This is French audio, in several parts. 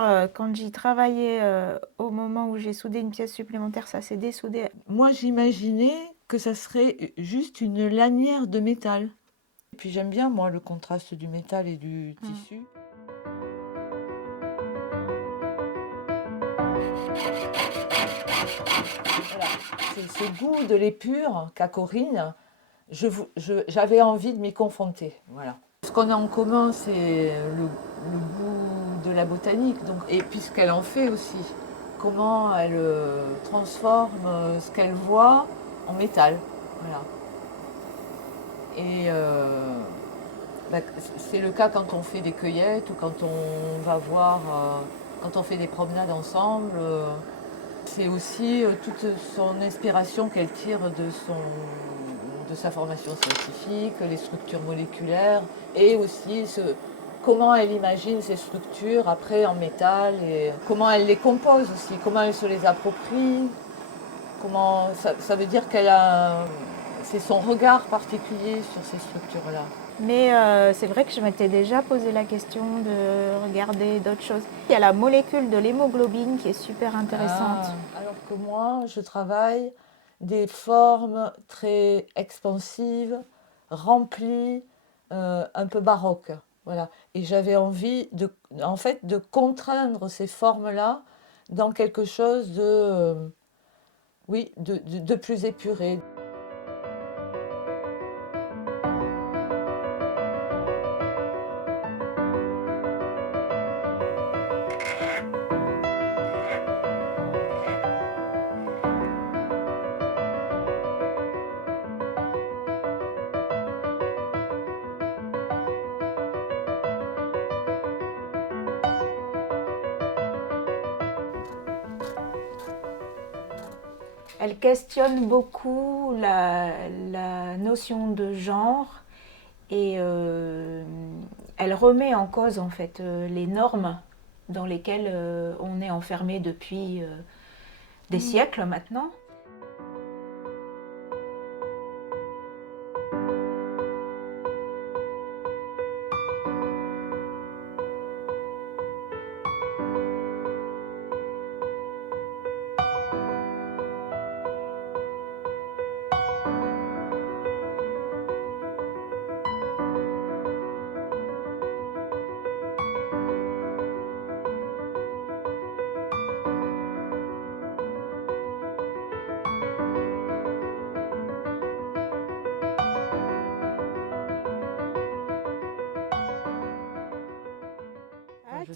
d'ailleurs, quand j'y travaillais, au moment où j'ai soudé une pièce supplémentaire, ça s'est dessoudé. Moi, j'imaginais que ça serait juste une lanière de métal. Et puis j'aime bien, moi, le contraste du métal et du tissu. Voilà. C'est ce goût de l'épure qu'a Corinne. J'avais envie de m'y confronter. Voilà. Ce qu'on a en commun, c'est le goût de la botanique. Donc, et puis ce qu'elle en fait aussi. Comment elle transforme ce qu'elle voit en métal. Voilà. Et c'est le cas quand on fait des cueillettes ou quand on va voir, quand on fait des promenades ensemble. C'est aussi toute son inspiration qu'elle tire de sa formation scientifique, les structures moléculaires et aussi comment elle imagine ces structures après en métal et comment elle les compose aussi, comment elle se les approprie. Ça veut dire c'est son regard particulier sur ces structures-là. Mais c'est vrai que je m'étais déjà posé la question de regarder d'autres choses. Il y a la molécule de l'hémoglobine qui est super intéressante. Alors que moi, je travaille des formes très expansives, remplies, un peu baroques. Voilà. Et j'avais envie en fait, de contraindre ces formes-là dans quelque chose de plus épuré. Elle questionne beaucoup la notion de genre et elle remet en cause en fait les normes dans lesquelles on est enfermé depuis des siècles maintenant.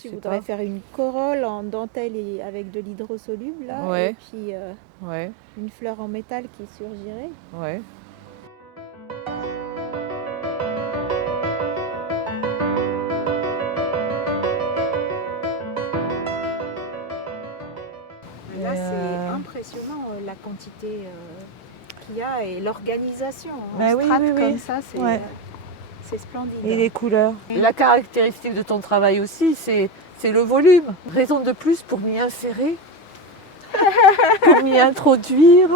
Tu voudrais faire une corolle en dentelle et avec de l'hydrosoluble là, Ouais. et puis Ouais, une fleur en métal qui surgirait. ouais. Là, c'est impressionnant la quantité qu'il y a et l'organisation en strates comme ça, c'est splendide. Et les couleurs. La caractéristique de ton travail aussi, c'est le volume. Raison de plus pour m'y insérer, pour m'y introduire.